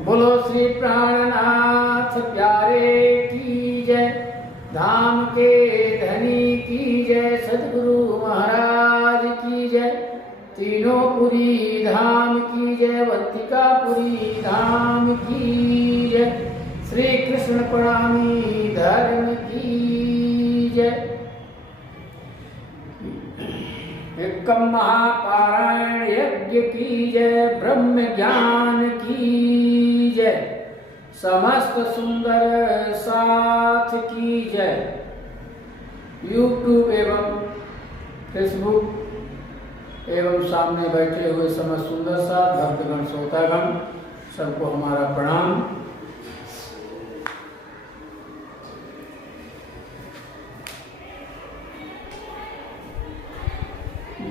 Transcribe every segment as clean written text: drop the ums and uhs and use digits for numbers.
बोलो श्री प्राणनाथ प्यारे की जय, धाम के धनी की जय, सद्गुरु महाराज की जय, तीनों पुरी धाम की जय, वत्तिकापुरी धाम की जय, श्री कृष्ण प्रणामी धर्म की जय। एकम महापारायण यज्ञ की जय, ब्रह्म ज्ञान की जय, समस्त सुंदर साथ की जय। यूट्यूब एवं फेसबुक एवं सामने बैठे हुए समस्त सुंदर साथ भक्तगण श्रोतागण सबको हमारा प्रणाम।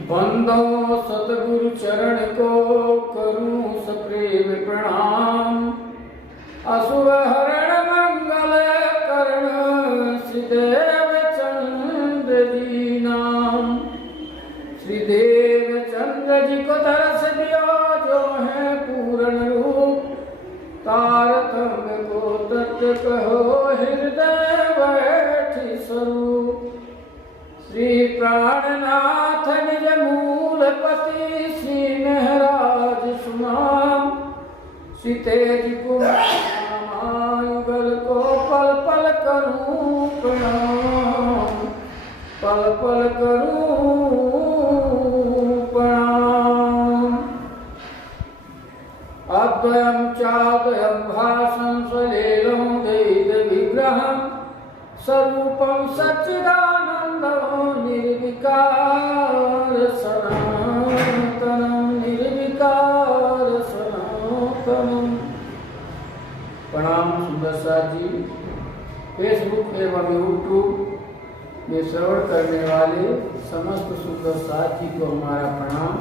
बंदो सतगुरु चरण को करूं सप्रेम प्रणाम, असुर हरण मंगल करण श्रीदेव चंद्र जी नाम। श्रीदेव चंद्र जी को दर्श दियो जो है पूर्ण रूप, तारतम्य को तत्व कहो हृदय बैठी स्वरूप। श्री प्राणनाथ निज मूलपति श्री महराज सुनाम, श्री तेज युगल को पल पल करूं प्रणाम, पल पल करूं प्रणाम। अद्वयं चाद्वयं भासं सलीलं वेद विग्रहं, स्वरूपं सच्चिदानन्दं निर्विकार सनातनं, निर्विकार सनातनं। प्रणाम सुंदर साथ जी। फेसबुक एवं यूट्यूब में श्रवण करने वाले समस्त सुंदर साथ जी को हमारा प्रणाम।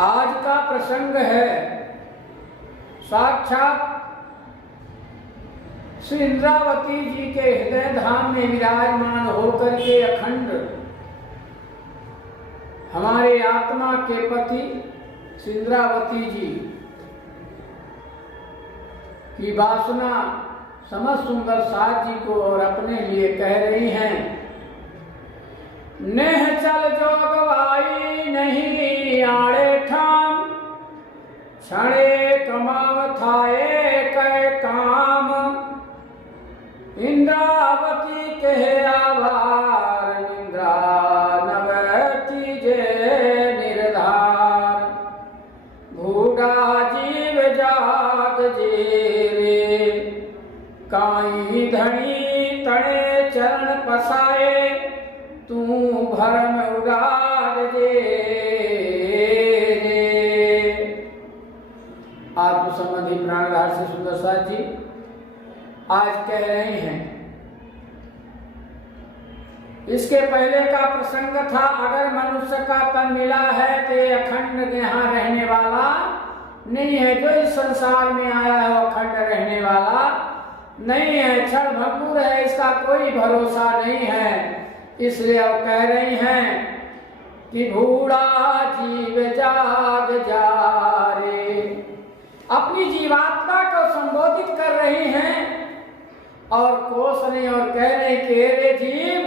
आज का प्रसंग है साक्षात श्री इंद्रावती जी के हृदय धाम में विराजमान होकर के अखंड हमारे आत्मा के पति श्री इंद्रावती जी की वासना समस्त सुंदर साथ जी को और अपने लिए कह रही हैं। नेह चल जोगवाई नहीं आड़े ठाम, क्षणे कमावथाए कै काम। इंद्रावती कहे आवार निंद्रा नवती जे निर्धार। भूडा जीव जाग जेरे, काई धनी तणे चरण पसाए। तू भरम उड़ाड़ दे आत्म संबंधी प्राणधार से सुंदर साथ जी आज कह रहे हैं। इसके पहले का प्रसंग था, अगर मनुष्य का तन मिला है तो अखंड यहाँ रहने वाला नहीं है। जो इस संसार में आया है वो अखंड रहने वाला नहीं है, क्षण भंगुर है, इसका कोई भरोसा नहीं है। इसलिए अब कह रही हैं कि बूढ़ा जीव जाग जा रे। अपनी जीवात्मा को संबोधित कर रही हैं और कोस नहीं और कह रहे कि रे जीव,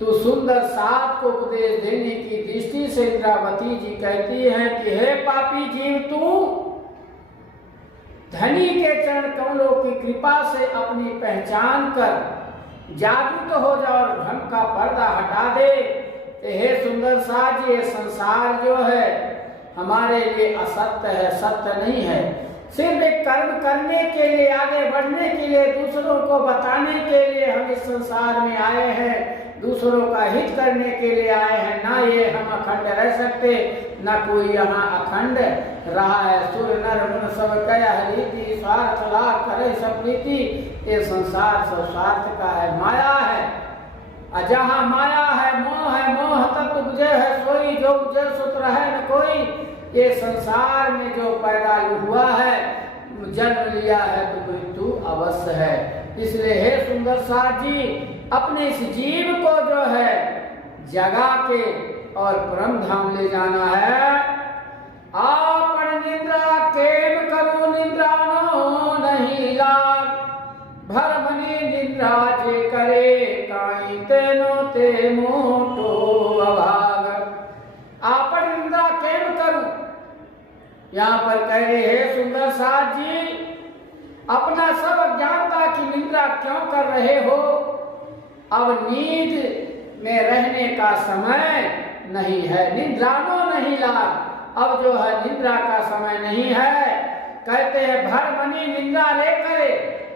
तू सुंदर साथ को उपदेश देने की दृष्टि से इंद्रावती जी कहती हैं कि हे पापी जीव, तू धनी के चरण कमलों की कृपा से अपनी पहचान कर जागृत हो जा और भ्रम का पर्दा हटा दे। हे सुंदर साथ जी, ये संसार जो है हमारे लिए असत्य है, सत्य नहीं है। सिर्फ एक कर्म करने के लिए, आगे बढ़ने के लिए, दूसरों को बताने के लिए हम इस संसार में आए हैं, दूसरों का हित करने के लिए आए हैं। ना ये हम अखंड रह सकते, ना कोई यहाँ अखंड रहा है। सुर नर मुन सब कया रीति, स्वार्थ लाभ करे सब नीति। ये संसार सब स्वार्थ का है, माया है। जहाँ माया है, मोह तत्व बुझे है सोई, जो बुझे सुत रहे न कोई। ये संसार में जो पैदा हुआ है, जन्म लिया है तो मृत्यु अवश्य है। इसलिए हे सुंदर साथ जी, अपने इस जीव को जो है जगा के और परम धाम ले जाना है। आपन निद्रा केम करो निद्रा नो नहीं लाग, भर बनी निद्रा जे करे काई तेनो ते मोटो अभाग। आपन निद्रा केम करूं, यहाँ पर कह रहे हैं सुंदर साथ जी, अपना सब अज्ञानता की निद्रा क्यों कर रहे हो? अब नींद में रहने का समय नहीं है, निद्रानो नहीं लाग, अब जो है निद्रा का समय नहीं है। कहते हैं भर बनी निद्रा ले करे,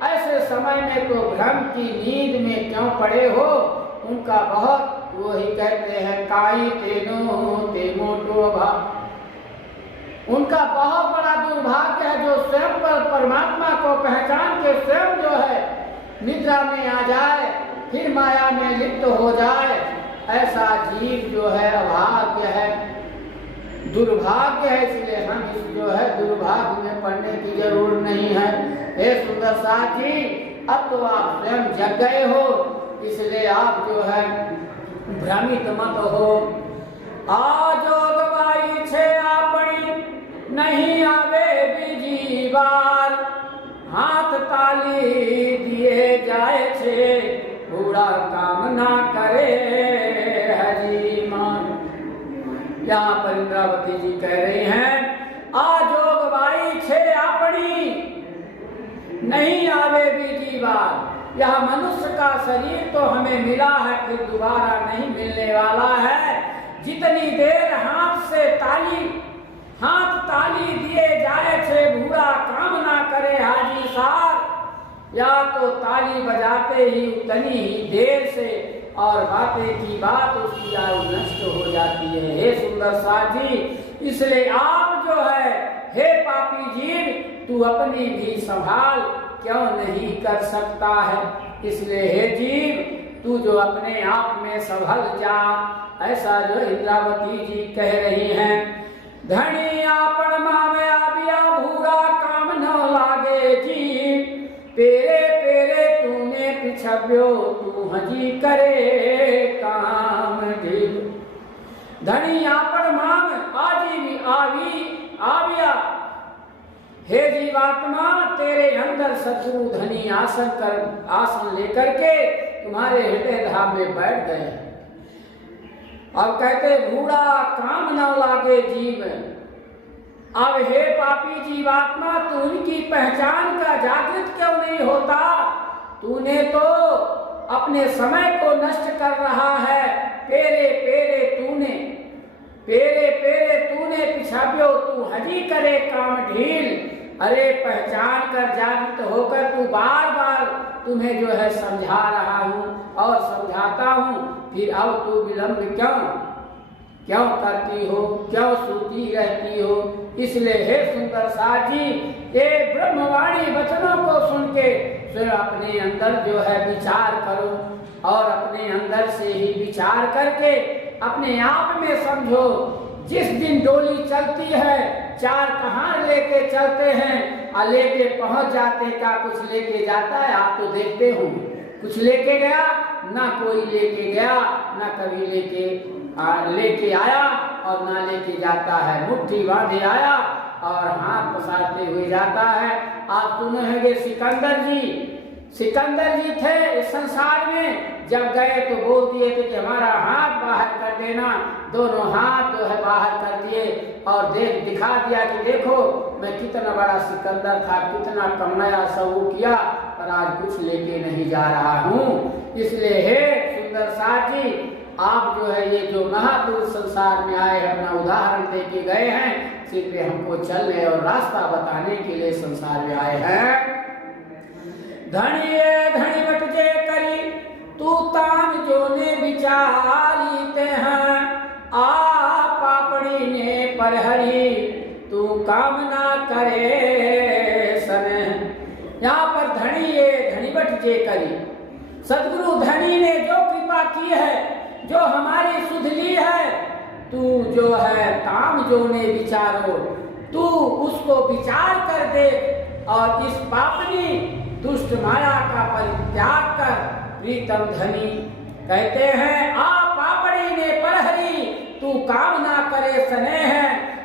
ऐसे समय में तो भ्रम की नींद में क्यों पड़े हो? उनका बहुत वो ही कहते हैं काई तेनो ते मोटो भाव, उनका बहुत बड़ा दुर्भाग्य है जो स्वयं पर परमात्मा को पहचान के स्वयं जो है निद्रा में आ जाए, फिर माया में लिप्त हो जाए। ऐसा जीव जो है अभाग्य है, दुर्भाग्य है। इसलिए हम इस जो है दुर्भाग्य में पड़ने की जरूरत नहीं है। हे सुंदर साथी, अब तो आप स्वयं जग गए हो, इसलिए आप जो है भ्रमित मत हो। आज गवाई छे आपनी नहीं आवे बीजी बार, हाथ ताली दिए जाए छे बूढ़ा काम ना करे हरि मान। यहाँ पर इंद्रावती जी कह रहे हैं आजोग बाई छे अपनी नहीं आवे बीजी बार। यह मनुष्य का शरीर तो हमें मिला है, फिर दोबारा नहीं मिलने वाला है। जितनी देर हाथ ताली दिए जाए छे बूढ़ा काम ना करे हाजी सार, या तो ताली बजाते ही उतनी ही देर से और बातें की बात उसकी आयु नष्ट हो जाती है। हे सुंदर साथी, इसलिए आप जो है हे पापी जीव, तू अपनी भी संभाल क्यों नहीं कर सकता है? इसलिए हे जीव, तू जो अपने आप में संभल जा, ऐसा जो इंद्रावती जी कह रही हैं। धनी आपन मावे आबिया भूरा काम न लागे जी, पेरे पेरे तूने पिछब्यो तू हजी करे काम ढील। धनी आपन मांग आजी भी आविया, हे जीवात्मा तेरे अंदर सद्गुरु धनी आसन लेकर के तुम्हारे हृदय धाम में बैठ गए। अब कहते बूढ़ा काम न लागे जीव। अब हे पापी जीवात्मा, तू उनकी पहचान का जागृत क्यों नहीं होता? तूने तो अपने समय को नष्ट कर रहा है। पेरे पेरे तूने पिछाबियो तू हजी करे काम ढील। अरे पहचान कर जागृत होकर तू बार बार तुम्हें जो है समझा रहा हूँ और समझाता हूँ, फिर अब तू विलंब क्यों करती हो, क्यों सूती रहती हो? इसलिए हे सुंदर साथी, ये ब्रह्मवाणी वचनों को सुन के फिर अपने अंदर जो है विचार करो और अपने अंदर से ही विचार करके अपने आप में समझो। जिस दिन डोली चलती है, चार कहाँ लेके चलते हैं और लेके पहुंच जाते, का कुछ लेके जाता है? आप तो देखते हो, कुछ लेके गया ना, कोई लेके गया ना, कभी लेके आया और ना लेके जाता है। मुट्ठी बांधे आया और हाथ पसारते हुए जाता है। आप सुने होंगे सिकंदर जी थे इस संसार में, जब गए तो बोल दिए थे कि हमारा हाथ बाहर कर देना। दोनों हाथ जो है बाहर कर दिए और दिखा दिया कि देखो मैं कितना बड़ा सिकंदर था, कितना कमाया सब किया, पर आज कुछ लेके नहीं जा रहा हूँ। इसलिए हे सुंदर साथी, आप जो है ये जो महापुरुष संसार में आए अपना उदाहरण दे के गए हैं, सिर्फ हमको चलने और रास्ता बताने के लिए संसार में आए हैं। धनी बटके करी तू तान जो ने विचारी ते हैं, आ पापड़ी ने परहरी तू कामना करे सने। यहाँ पर धनी बटके करी, सदगुरु धनी ने जो कृपा की है, जो हमारी सुध ली है, तू जो है काम जो ने विचारो, तू उसको विचार कर दे और इस पापनी दुष्ट माया का परित्याग कर प्रीतम धनी। कहते हैं आ पापड़ी ने परहरी, तू काम ना करे स्नेह,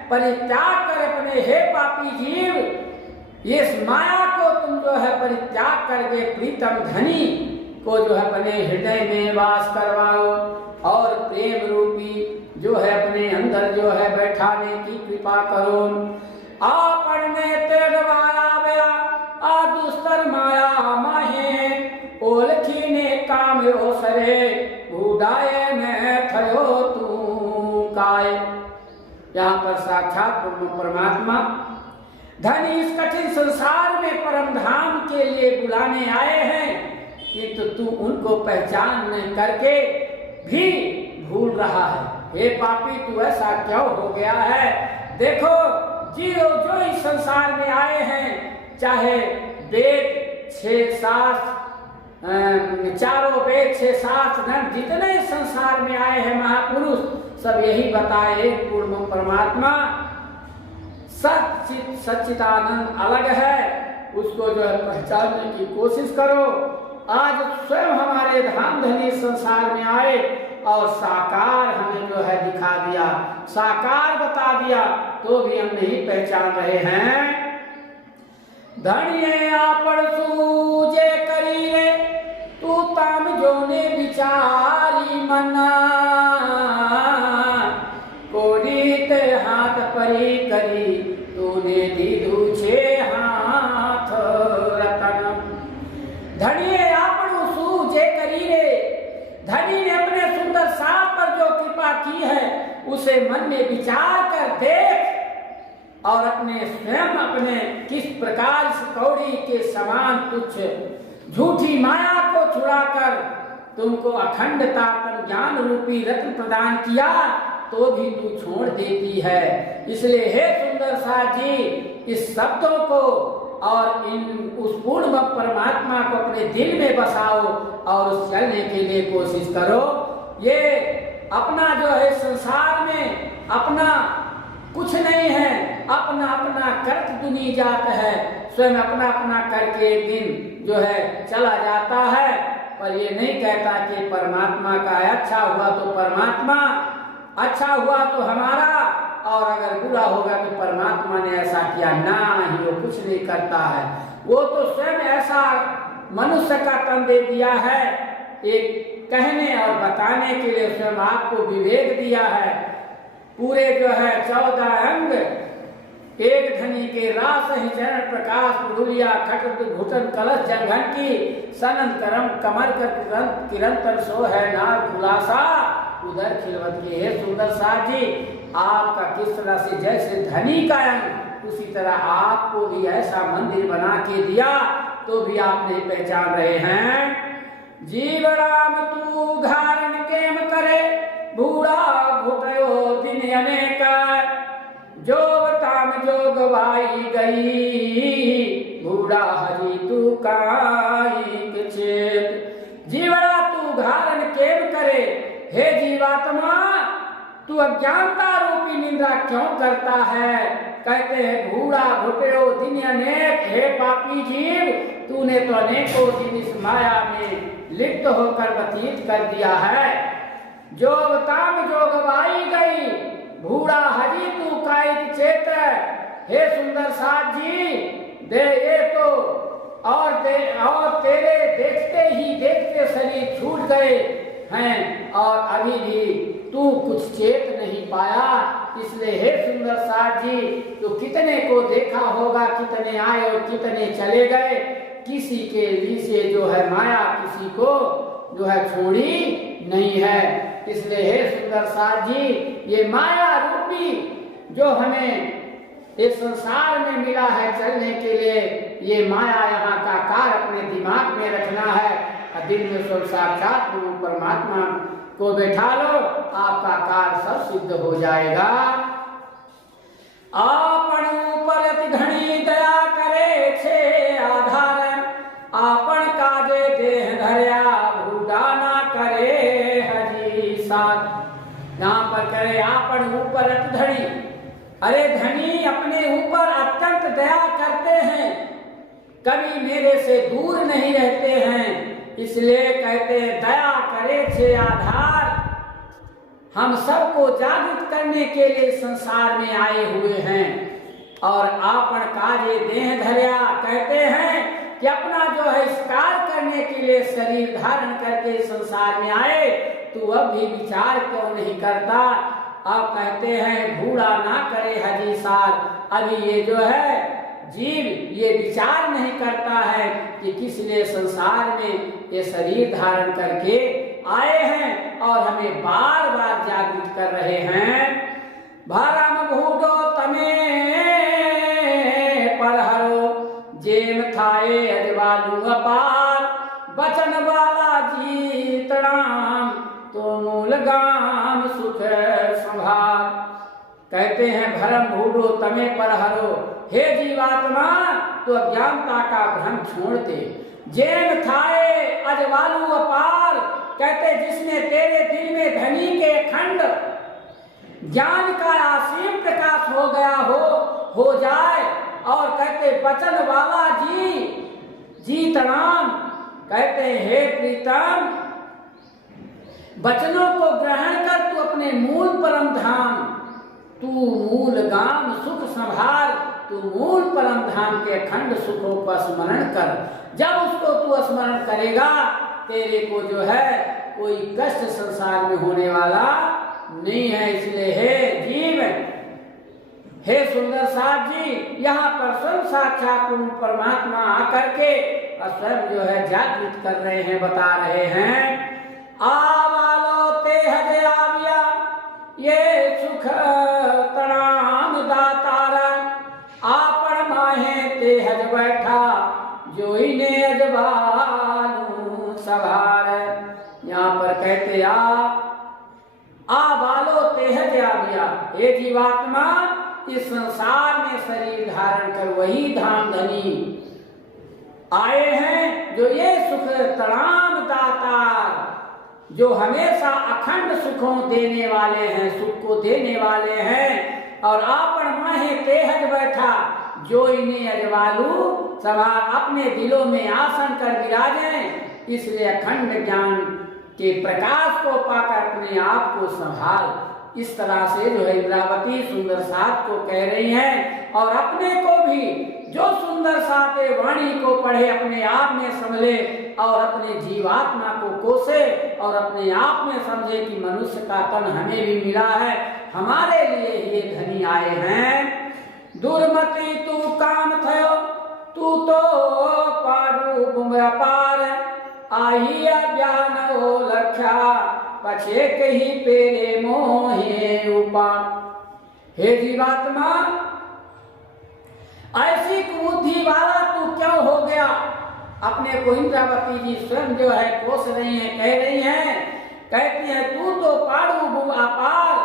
परित्याग कर अपने हे पापी जीव, इस माया को तुम जो है परित्याग करके प्रीतम धनी को जो है अपने हृदय में वास करवाओ और प्रेम रूपी जो है अपने अंदर जो है बैठाने की कृपा करो। आपन ने तेगवाया बया आ दुस्तर माया माहे, ओलखी ने काम ओसरे बूढ़ाए में थयो तू काय। यहाँ पर साक्षात परमात्मा धनी इस कठिन संसार में परम धाम के लिए बुलाने आए हैं, किंतु तू उनको पहचान नहीं करके भी भूल रहा है। हे पापी, तू ऐसा क्यों हो गया है? देखो जीव जो इस संसार में आए हैं, चाहे वेद 6 शास्त्र, चारों वेद 6 शास्त्र जितने संसार में आए हैं महापुरुष, सब यही बताए पूर्ण परमात्मा सच्चिदानंद अलग है, उसको जो है पहचानने की कोशिश करो। आज स्वयं हमारे धाम धनी संसार में आए और साकार हमें जो है दिखा दिया, साकार बता दिया, तो भी हम नहीं पहचान रहे हैं। धनिये आपड़ सूजे करी रे, तू ताम जो ने विचारी मना, कोड़ी ते हाथ परी करी, तूने दी दूछे हाथ रतन। धनिये आपड़ सूजे करी रे, धनी ने अपने सुंदर साथ पर जो कृपा की है उसे मन में विचार कर देख और अपने स्वयं अपने किस प्रकार इस कौड़ी के समान तुच्छ झूठी माया को छुड़ाकर तुमको अखंडता ज्ञान रूपी रत्न प्रदान किया, तो भी तू छोड़ देती है। इसलिए हे सुंदर साथ जी, इस शब्दों को और इन उस पूर्ण परमात्मा को अपने दिल में बसाओ और उस चलने के लिए कोशिश करो। ये अपना जो है संसार में अपना कुछ नहीं है, अपना अपना कर्त दुनी जात है, स्वयं अपना अपना करके एक दिन जो है चला जाता है, पर ये नहीं कहता कि परमात्मा का अच्छा हुआ तो परमात्मा, अच्छा हुआ तो हमारा, और अगर बुरा होगा तो परमात्मा ने ऐसा किया, ना ही वो कुछ नहीं करता है। वो तो स्वयं ऐसा मनुष्य का तन दे दिया है, एक कहने और बताने के लिए स्वयं आपको विवेक दिया है। पूरे जो है 14 अंग एक धनी के रास ही चरण प्रकाश पुरुलिया खट घुटन कलश जंघन की सनन करम कमर कर किरंतर सो है नार खुलासा उधर खिलवत की। हे सुंदर साथ जी, आपका किस तरह से जैसे धनी का अंग, उसी तरह आपको भी ऐसा मंदिर बना के दिया, तो भी आप नहीं पहचान रहे हैं। जीव राम तू धारण केम करे, बूढ़ा घुटयो दिन अनेक, जोगताम जोगवाई गई, बूढ़ा हरि तू काई चेत। जीवड़ा तू धारण केम करे, हे जीवात्मा तू अज्ञानता रूपी निंदा क्यों करता है? कहते हैं बूढ़ा घुटयो दिन अनेक, हे पापी जीव, तूने तो अनेकों दिन इस माया में लिप्त होकर व्यतीत कर दिया है। जोगताम जोगवाई गई, बूढ़ा हरि तू कायिक चेत्र। हे सुंदर साथ जी, दे ये तो और तेरे देखते ही देखते शरीर छूट गए हैं और अभी भी तू कुछ चेत नहीं पाया। इसलिए हे सुंदर साथ जी, तू कितने को देखा होगा, कितने आए और कितने चले गए, किसी के लिए जो है माया किसी को जो है छोड़ी नहीं है। इसलिए हे सुंदर साथ जी, ये माया रूपी जो हमें इस संसार में मिला है चलने के लिए, ये माया यहाँ का कार अपने दिमाग में रखना है। दिल में सब साक्षात परमात्मा को बैठा लो, आपका कार सब सिद्ध हो जाएगा। आपन ऊपर अति घनी दया करे छे आधार, आपन काजे देह धर्या भूडा ना करे हरि साथ। यहाँ पर करे आपन ऊपर अति धनी, अरे धनी अपने ऊपर अत्यंत दया करते हैं, कभी मेरे से दूर नहीं रहते हैं, इसलिए कहते हैं दया करे छे आधार, हम सबको जागृत करने के लिए संसार में आए हुए हैं। और आपन काजे देह धर्या, कहते हैं कि अपना जो है शिकार करने के लिए शरीर धारण करके संसार में आए, तू अब भी विचार क्यों नहीं करता। अब कहते हैं बूढ़ा ना करे हजी साल, अभी ये जो है जीव ये विचार नहीं करता है कि किस लिए संसार में ये शरीर धारण करके आए हैं और हमें बार बार जागृत कर रहे हैं। भरम भूडो तमे परहरो, जेम थाए अजवालू अपार, बचन वाला जीतराम, तो मूल गाम सुख संभार। कहते हैं भरम भूडो तमे परहरो, हे जीवात्मा तो अज्ञानता का भ्रम छोड़ दे। जेम थाए अजवालू अपार, कहते जिसने तेरे दिल में धनी के खंड ज्ञान का असीम प्रकाश हो गया हो जाए। और कहते बचन वाला जीतराम, कहते हे प्रीतम वचनों को ग्रहण कर तू अपने मूल परम धाम, तू मूल गाम सुख संभार, तू मूल परम धाम के खंड सुखों का स्मरण कर। जब उसको तू स्मरण करेगा तेरे को जो है कोई कष्ट संसार में होने वाला नहीं है। इसलिए हे जीव, हे सुंदर साथ जी, यहाँ पर स्वयं साक्षात परमात्मा आकर के स्वयं जो है जागृत कर रहे हैं, बता रहे हैं। आवालो ते हजे आविया, ये सुख तणाम दातारा, आपन माहे ते हज बैठा, जो इन्हें अजबालू सभार। यहाँ पर कहते आ बालो तेहज आविया, हे जीवात्मा इस संसार में शरीर धारण कर वही धाम धनी आए हैं जो ये सुख तणाम दातार, जो हमेशा अखंड सुखों देने वाले हैं, सुख को देने वाले हैं। और आपन माहे तेहज बैठा, जो इन्हें अजवालू सवार, अपने दिलों में आसन कर विराजे। इसलिए अखंड ज्ञान के प्रकाश को पाकर अपने आप को संभाल। इस तरह से जो है इंद्रावती सुंदर साथ को कह रही हैं। और अपने को भी जो सुंदर साथे वाणी को पढ़े अपने आप में संभले और अपने जीवात्मा को कोसे और अपने आप में समझे कि मनुष्य का तन हमें भी मिला है, हमारे लिए ये धनी आए हैं। दुर्मति तू काम थयो, तू तो पाडू बुमरा पार, आई अज्ञान हो लख्या, पछे कही पेरे मोहे उपार। हे जीवात्मा ऐसी कुबुद्धि वाला तू क्यों हो गया। अपने को इंद्रावती जी स्वयं जो है कोस रही हैं, कह रही हैं, कहती हैं तू तो पाड़ू बुआ पार,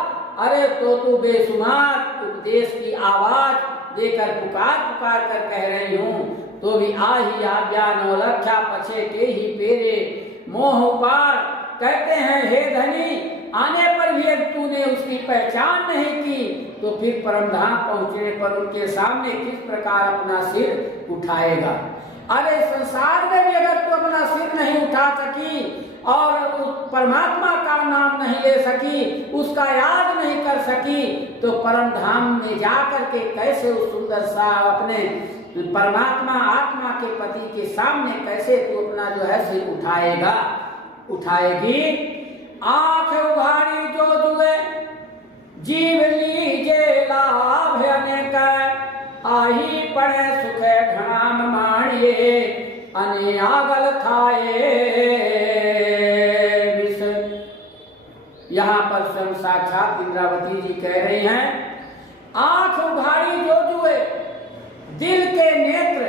अरे तो तू बेशुमार उपदेश की आवाज देकर पुकार पुकार कर कह रही हूँ, तो भी आही आज्ञा नौलख्या, पछे के ही पेरे मोह पार। कहते हैं हे धनी, आने पर भी तूने उसकी पहचान नहीं की, तो फिर परमधाम पहुंचने पर उनके सामने किस प्रकार अपना सिर उठाएगा। अरे संसार में भी अगर तू अपना सिर नहीं उठा सकी और उस परमात्मा का नाम नहीं ले सकी, उसका याद नहीं कर सकी, तो परम धाम में जाकर के कैसे उस सुंदर सा अपने परमात्मा आत्मा के पति के सामने कैसे तू अपना जो है सिर उठाएगी। आंख उघाड़ी जो दुए जीव लीजे लाभ अनेक, आही पड़े सुख घनाम माणिए, अने आगल थाए विष। यहाँ पर स्वयं साक्षात इंद्रावती जी कह रही हैं, आंख उघाड़ी जो जुए, दिल के नेत्र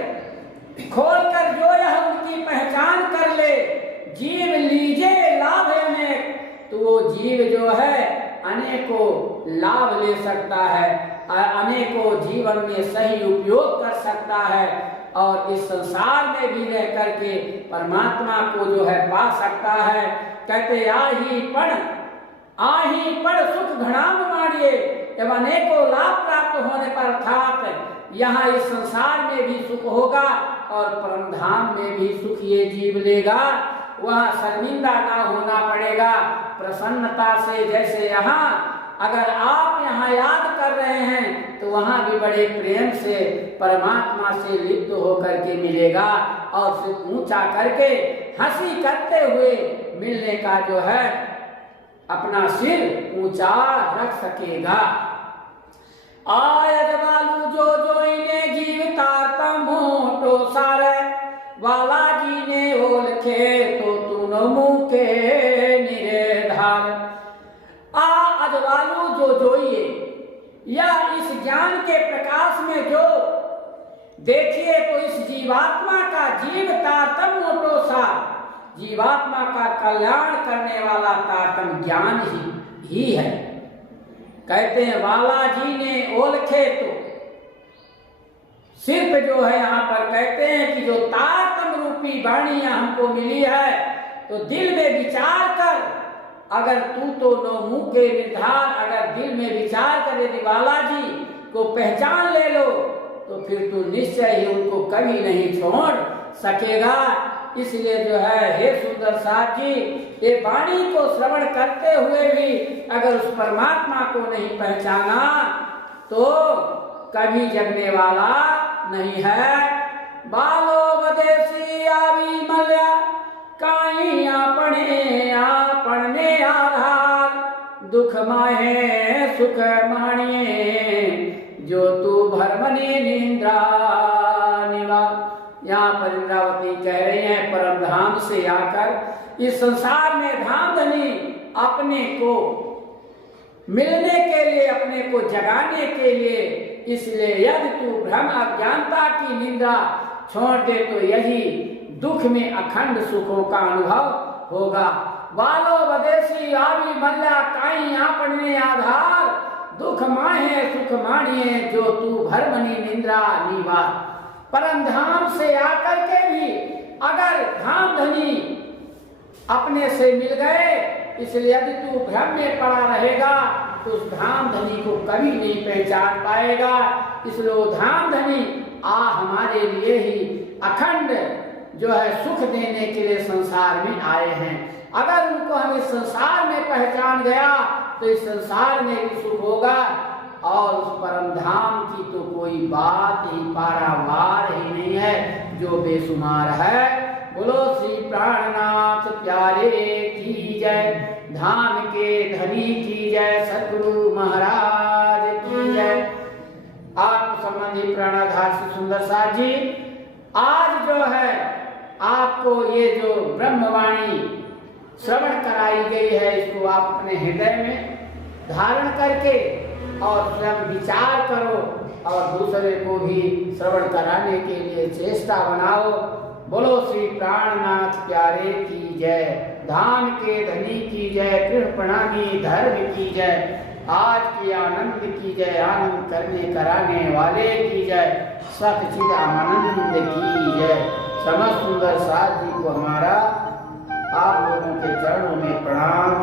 खोलकर जो यह उनकी पहचान कर ले, जीव लीजे लाभ अनेक, तो वो जीव जो है अनेकों लाभ ले सकता है, अनेकों जीवन में सही उपयोग कर सकता है और इस संसार में भी रह करके परमात्मा को जो है पा सकता है। कहते आही पण सुख घनाम माणिए, जब अनेकों लाभ प्राप्त होने पर अर्थात यहाँ इस संसार में भी सुख होगा और परमधाम में भी सुख ये जीव लेगा। वहाँ शर्मिंदा ना होना पड़ेगा, प्रसन्नता से। जैसे यहाँ अगर आप यहाँ याद कर रहे हैं तो वहाँ भी बड़े प्रेम से परमात्मा से लिप्त होकर के मिलेगा और सिर ऊंचा करके हंसी करते हुए मिलने का जो है अपना सिर ऊंचा रख सकेगा। आयत वालू जो जो इन्हें जीवता तमोटो सारे वाला जी ने ओलखे तो तुनो मुँह के निरेधार। अजवालू जो जोइए या इस ज्ञान के प्रकाश में जो देखिए तो इस जीवात्मा का जीव तारतम मोटो सा, जीवात्मा का कल्याण करने वाला तारतम ज्ञान ही है। कहते हैं वाला जी ने ओलखे तो सिर्फ जो है यहाँ पर कहते हैं कि जो तारतम रूपी वाणी हमको मिली है तो दिल में विचार कर, अगर तू तो नो मुँह के निर्धार, अगर दिल में विचार कर यदि वाला जी को पहचान ले लो तो फिर तू निश्चय ही उनको कभी नहीं छोड़ सकेगा। इसलिए जो है हे सुंदर साथ जी, ये वाणी को श्रवण करते हुए भी अगर उस परमात्मा को नहीं पहचाना तो कभी जगने वाला नहीं है। बालो बदेसी आवी मल्या काई आपने आपने आधार, दुख माहे सुख माणिए जो तू भरमने निंद्रा निवा। यहाँ पर इंद्रावती कह रही हैं परम धाम से आकर इस संसार में धाम धनी अपने को मिलने के लिए, अपने को जगाने के लिए, इसलिए यदि तू भ्रम अज्ञानता की निंदा छोड़ दे तो यही दुख में अखंड सुखों का अनुभव होगा। बालो बदेसी आवी मल्ला काई आपने आधार, दुख माहे सुख माणिए जो तू भरमनी निंद्रा नीवा। परम धाम से आकर के भी अगर धाम धनी अपने से मिल गए, इसलिए यदि तू भ्रम में पड़ा रहेगा तो उस धाम धनी को कभी नहीं पहचान पाएगा। इसलिए वो धाम धनी हमारे लिए ही अखंड जो है सुख देने के लिए संसार में आए हैं। अगर उनको हम इस संसार में पहचान गया तो इस संसार में भी सुख होगा और उस परम धाम की तो कोई बात ही पारावार ही नहीं है जो बेशुमार है। बोलो श्री प्राणनाथ प्यारे की जय, धाम के धनी की जय, सद्गुरु महाराज की जय। आत्म संबंधी प्राणाधार से सुंदर साथ जी, आज जो है आपको ये जो ब्रह्मवाणी श्रवण कराई गई है इसको आप अपने हृदय में धारण करके और स्वयं विचार करो और दूसरे को भी श्रवण कराने के लिए चेष्टा बनाओ। बोलो श्री प्राणनाथ प्यारे की जय, धाम के धनी की जय, कृष्ण प्रणामी धर्म की जय, आज की आनंद की जय, आनंद करने कराने वाले की जय, सतचिद आनंद की जय। समस्त सुंदर साथ जी को हमारा आप लोगों के चरणों में प्रणाम।